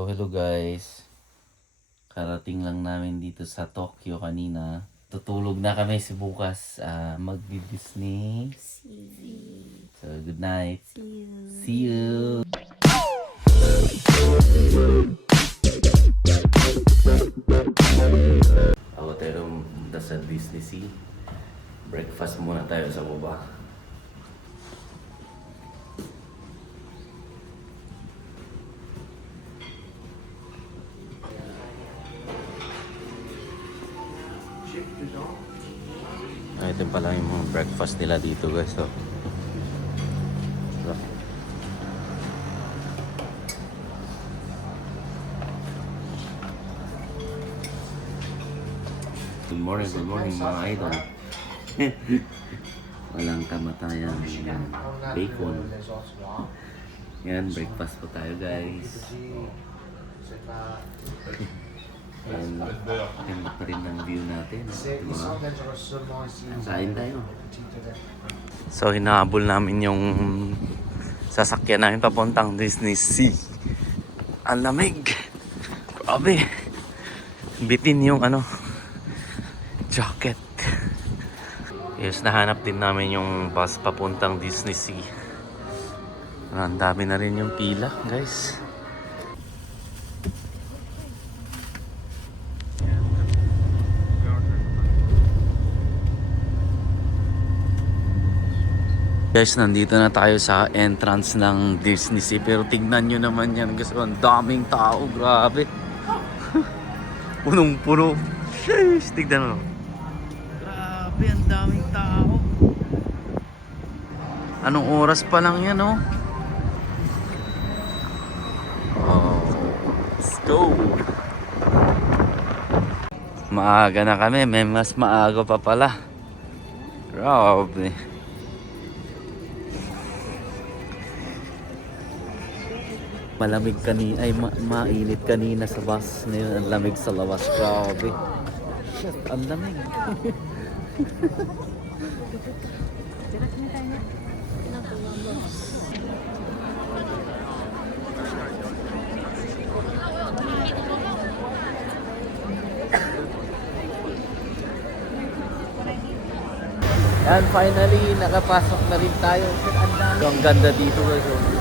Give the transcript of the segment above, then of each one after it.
So, hello guys. Karating lang namin dito sa Tokyo kanina. Tutulog na kami si bukas. Magdi-Disney. So, good night. See you. Ako tayo punta sa Disney Sea. Breakfast muna tayo sa baba. Ito pala yung mga breakfast nila dito guys. So, good morning mga idol. Walang kamatayan. Bacon. Yan, breakfast po tayo guys. And ganda pa rin ng view natin. Kain tayo. So hinahabol namin yung sasakyan namin papuntang Disney Sea. Ang lamig. Grabe. Bitin yung jacket. Yes, nahanap din namin yung bus papuntang Disney Sea. Ang dami na rin yung pila guys. Guys, nandito na tayo sa entrance ng Disney Sea. Pero tignan nyo naman yan guys. Ang daming tao. Grabe. Punong-puno. Sheesh! Tignan mo. Grabe, ang daming tao. Anong oras pa lang yan, oh? Oh, let's go. Maaga na kami. May mas maaga pa pala. Grabe. Malamig kanina, mainit kanina sa bus. Ngayon ang lamig sa labas. Grabe. Shit, ang lamig. And finally, nakapasok na rin tayo. Ang ganda dito guys.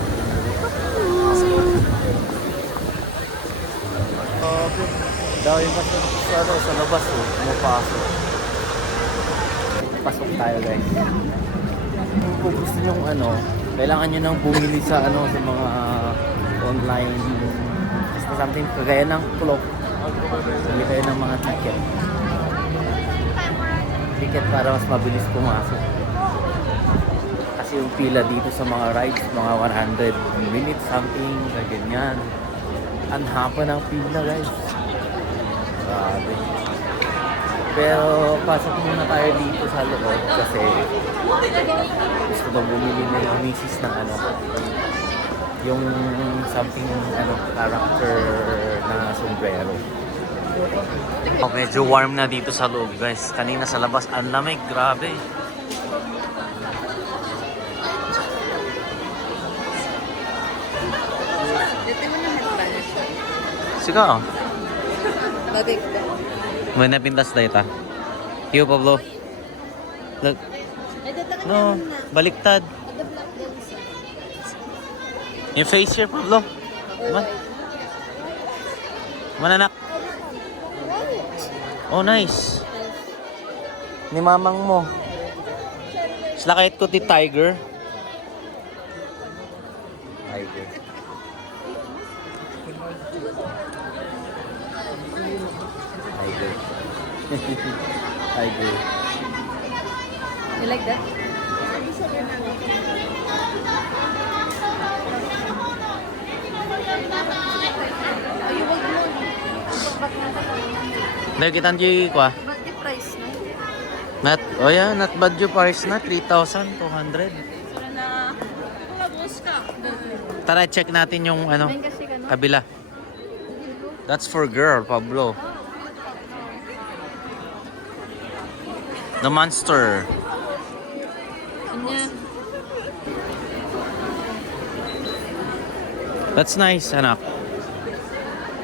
Dahil pa sa labas pumapasok. Pasok tayo guys. Kung gusto nyo kailangan nyo nang bumili sa sa mga online something kagaya ng clock. Bili kayo ng mga ticket para mas mabilis pumasok. Kasi yung pila dito sa mga rides, mga 100 minutes something, ganyan. Ang haba ng pila guys. Grabe. Pero pasok muna tayo dito sa loob kasi gusto ba bumili na yung misis ng yung something character na sombrero. Oh, medyo warm na dito sa loob guys. Kanina sa labas ang lamig, grabe. Siga. Bagay ko. May napintas na ita. Yo, Pablo. Look. No, baliktad. Yung face here, Pablo. Mananak. Oh, nice. Ni mamang mo. Slakait ko ti tiger. Tiger. Tiger. You like that? Dahil kita nyo kwa? But the price na? Not bad yung price na. 3,200. Tara, check natin yung kabila. That's for girl, Pablo. The monster. That's nice, anak.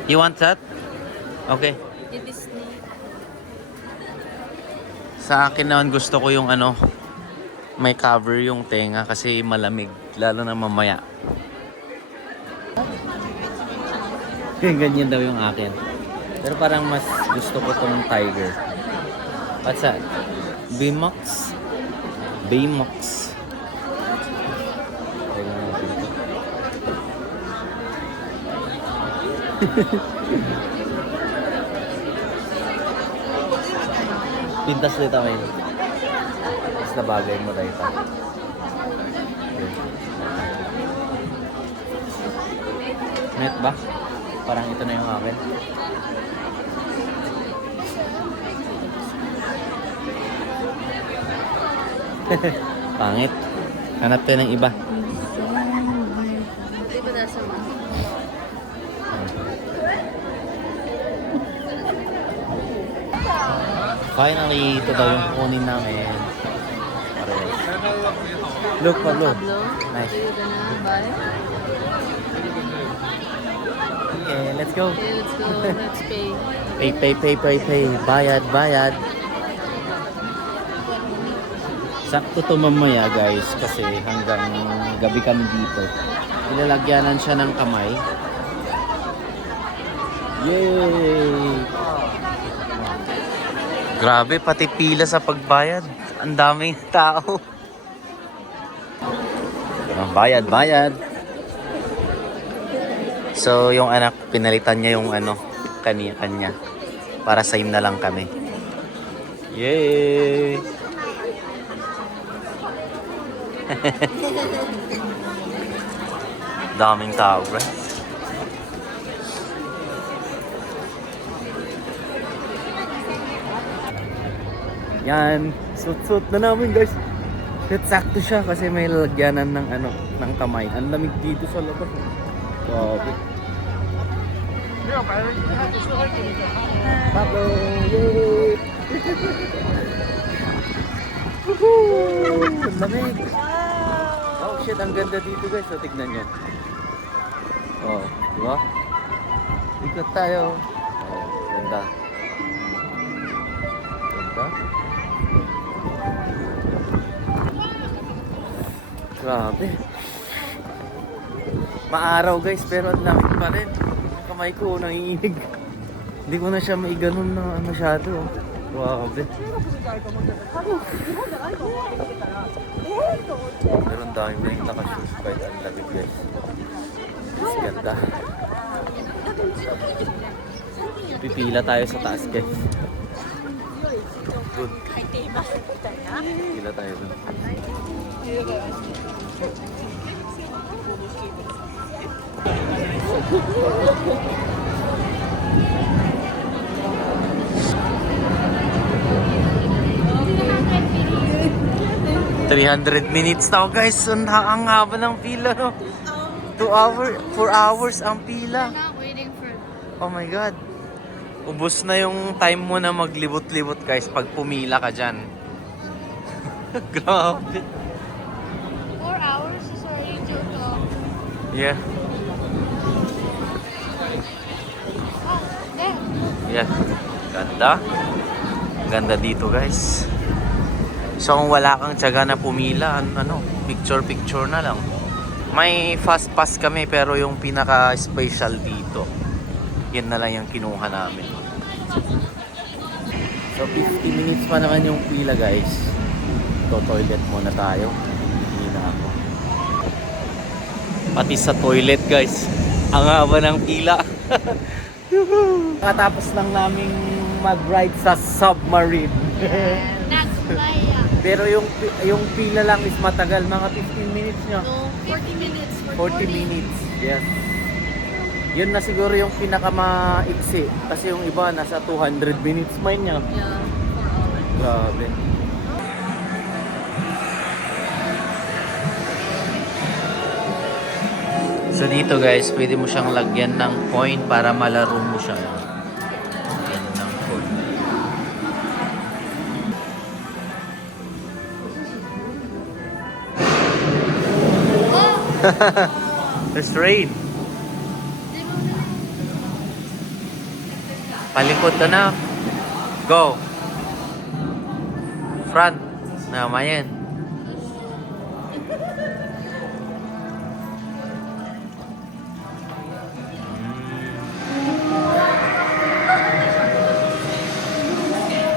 You want that? Okay. Yung Disney. Sa akin naman gusto ko yung ano, may cover yung tenga kasi malamig. Lalo na mamaya. Ganyan daw yung akin. Pero parang mas gusto ko tong Tiger. What's that? Baymax? Baymax. Tingnan natin ito. Pintas dito kayo. Mas na bagay mo tayo ito. Net ba? Parang ito na yung akin. Pangit. Hanap tayo ng iba. Di ba nasa mo? Finally, ito daw yung kunin namin. Parehas. Look, Pablo. Pablo? Nice. Are you gonna buy? Okay, let's go. Okay, let's go. Let's pay. Pay. Bayad. Sakto to mamaya guys kasi hanggang gabi kami dito. Ilalagyanan siya ng kamay. Yay! Grabe, pati pila sa pagbayad. Ang daming tao. Bayad. So, yung anak, pinalitan niya yung ano, kanya. Para same na lang kami. Yay! Daming tao, bro. Yan, suit na namin guys. Shit, sakto siya kasi may lalagyanan ng ano, ng kamay. Ang lamig dito sa labas. Grabe. Pablo, yay! Woohoo! Ang lamig. Oh shit, ang ganda dito guys. So, tignan nyo. Oh, diba? Ikot tayo. Oh, ganda. Grabe. Maaraw guys, pero ang lamig pa rin. Kamay ko nanginginig. Hindi ko na siya maiganon na masyado. Grabe. Pero ang dami na yung nakashoes kahit ang lamig guys. Mas ganda. Pipila tayo sa taas guys. Good. Pila tayo dun. 300 minutes na guys. Ang haba ng pila, no? 2 hours, 4 hours ang pila. Not waiting for... Oh my god. Ubus na yung time mo na maglibot-libot guys pag pumila ka dyan. Grabe. 4 hours is already joke off. Yeah. Oh, there. Yeah. Ganda. Ganda dito guys. So kung wala kang tiyaga na pumila, ano, picture na lang. May fast pass kami pero yung pinaka-special dito, yan na lang yung kinuha namin. So 50 minutes pa naman yung pila guys. Toilet muna tayo. Hindi na ako. Pati sa toilet guys, ang haba ng pila. Katapos lang naming mag-ride sa submarine. Nagplaya. Pero yung pila lang is matagal, mga 15 minutes nyo. No, 40 minutes. 40 minutes, yes. Yun na siguro yung pinakamaiksi. Kasi yung iba nasa 200 minutes mine niya. Yeah, 4 hours. Grabe. So dito guys, pwede mo siyang lagyan ng coin para malaro mo siya. Lagyan ng coin. There's rain. Palikod na na. Go. Front. Namayan.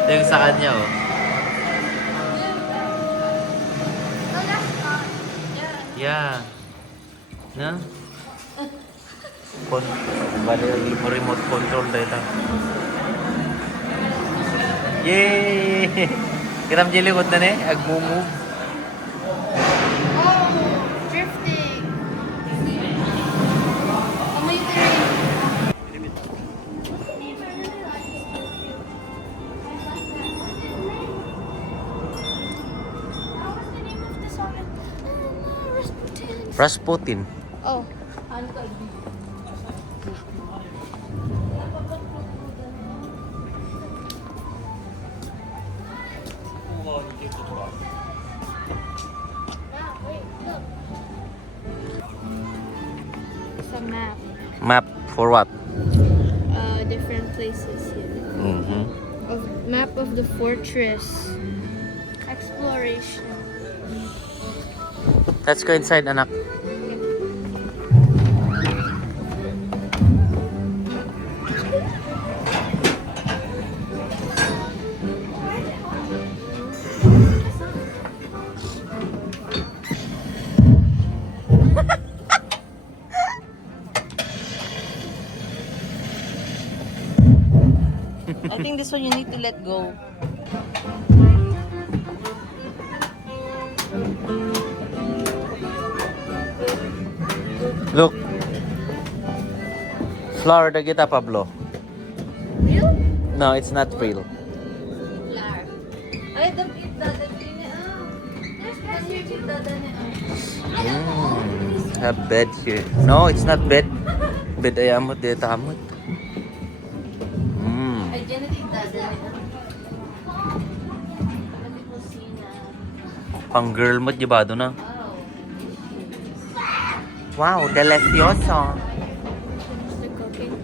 Ito yung sa kanya, oh. The last one. Yeah. Yeah. Na? Bali, remote control dito. Yay! Kiram jili ko na agmumove. Oh, drifting. Amazing. What's the name of the song? Rasputin. Oh. Wait, look. It's a map. Map for what? Different places here. Mm-hmm. Map of the fortress. Exploration. Let's go inside, anak. I think this one you need to let go. Look. Florida kita, Pablo. Real? No, it's not real. Ay, dapit dada niya. There's grass here too. Have bed here. No, it's not bed. Bed ay amot, dito amot. Ay, dyan na yung dada niya. Pwede ko sina. Pang girl mo, jibado na. Wow. Wow, delicioso. The cooking.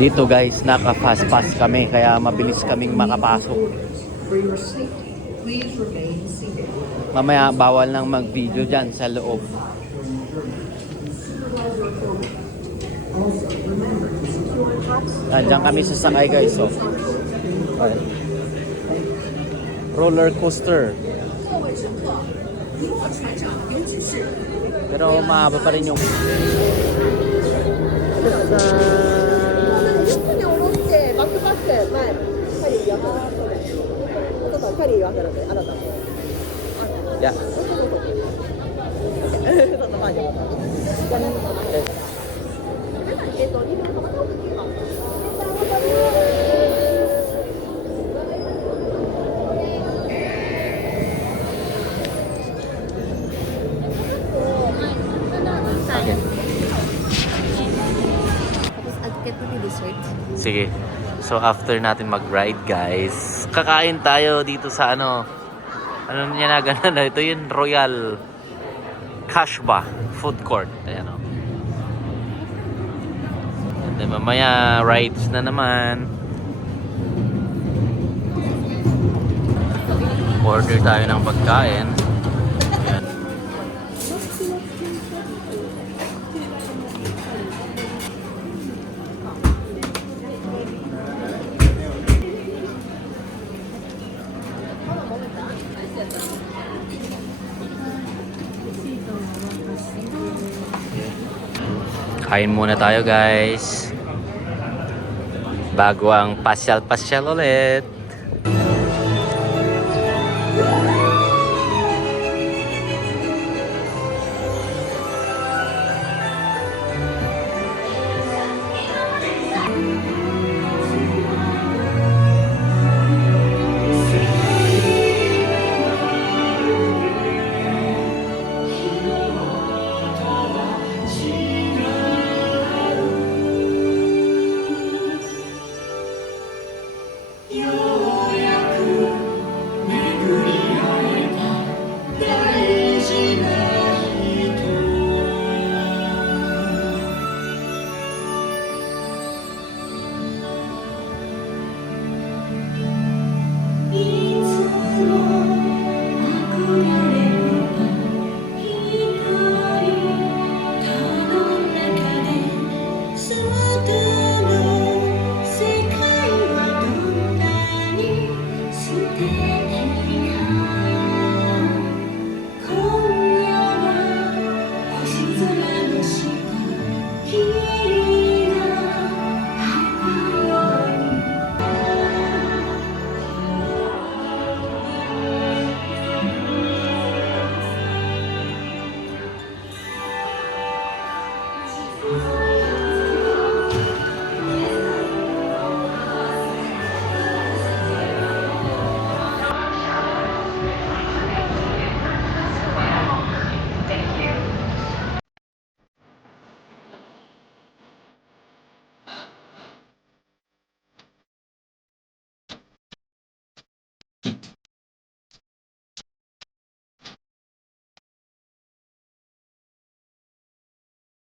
Dito guys, naka-fast pass kami kaya mabilis kaming makapasok. Mamaya bawal nang mag-video dyan sa loob. Diyan kami sasakay guys, oh. Ayan. Roller coaster. Pero mahaba pa rin yung バックパック前カリー山お父さんカリー岩原であなた yeah. ちょっと前で今たまたま今 Okay. Tapos, agkat mo yung dessert. Sige. So after natin mag-ride guys, kakain tayo dito sa ano niya na ganun. Ito yung Royal Kashba Food Court. Ayan o. And then mamaya rides na naman. Order tayo ng pagkain. Ayan. Kain muna tayo guys bago ang pasyal-pasyal ulit.